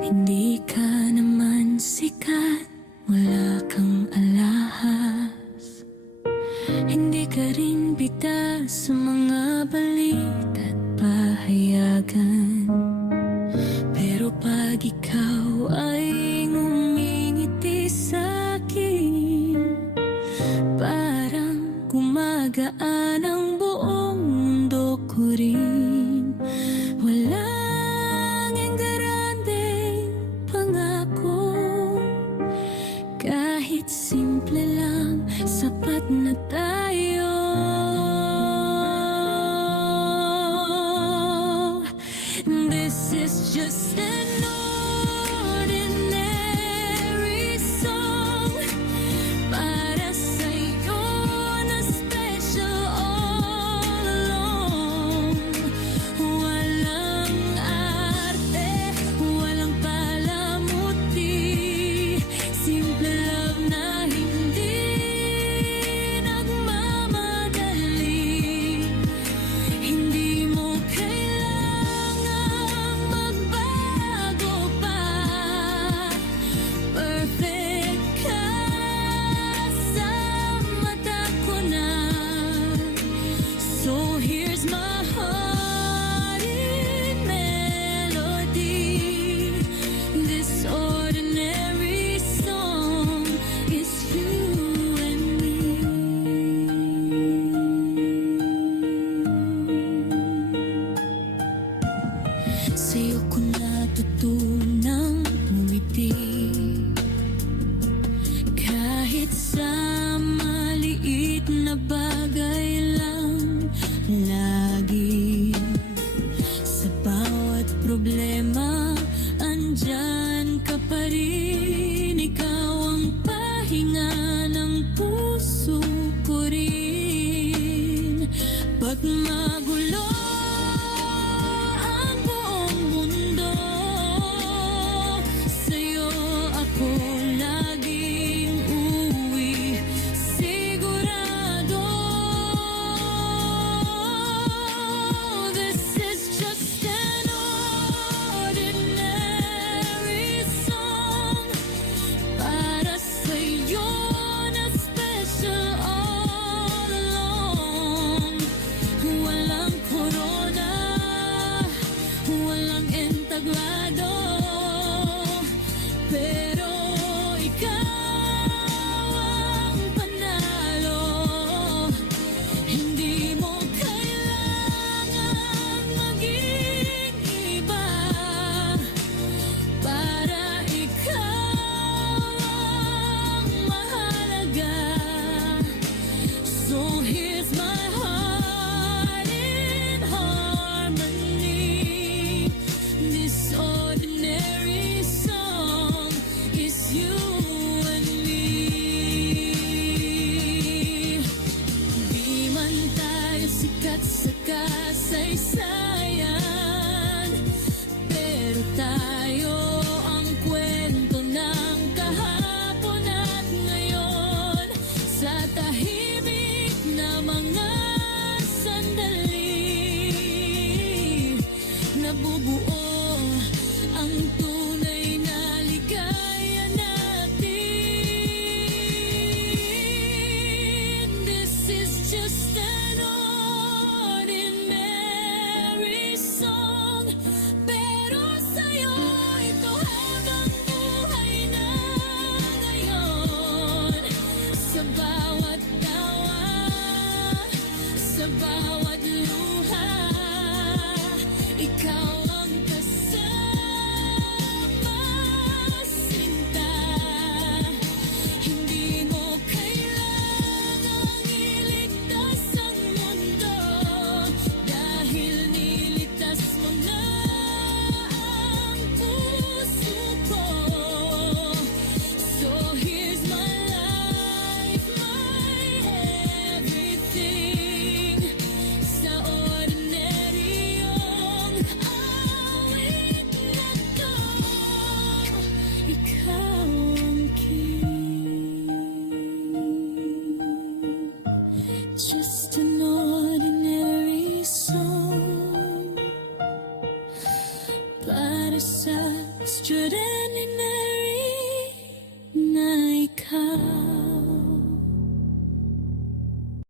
Hindi ka naman sikat, wala kang alahas. Hindi ka rin bida sa mga balita't pahayagan. Pero pag ikaw ay ngumingiti sa'kin, parang gumagaan ang buong mundo ko rin. Walang engrandeng pangako, kahit simple lang, sapat na tayo. This is just an ordinary song para sa'yo na special all along. Walang arte, walang palamuti, simple love na hindi nagmamadali. Hindi mo kailangang magbago pa, perfect ka sa mata ko na. So here's my heart in melody. This ordinary song is you and me. Sa'yo ko natutunang umiti, kahit sa maliit na bagay lang. Lagi sa bawat problema, andyan ka pa rin. Ikaw ang pahinga ng puso ko rin. Pag magulo ang buong mundo, sa'yo ako laging uuwi, sigurado. This is just an ordinary song para sa'yo na special all along. Walang corona, walang entaglado, pero ikaw ang panalo. Hindi mo kailangang maging iba, para ikaw ang mahalaga. So here's my heart in harmony. This ordinary song is you and me. Di man tayo sikat sa kasaysayan, pero tayo ang kwento ng kahapon at ngayon. Sa tahimik na mga sandali, nabubuo ang tunay na ligaya natin. This is just an ordinary song, pero sa'yo ito habang buhay na ngayon. Sa bawat tawa, sa bawat luha, ikaw ang kasama, sinta. Hindi mo kailangang iligtas ang mundo, dahil nilitas mo na ang puso ko. So here's my life, my everything. Sa ordinaryong awit na to, ikaw ang king. Just an ordinary song para sa Straight in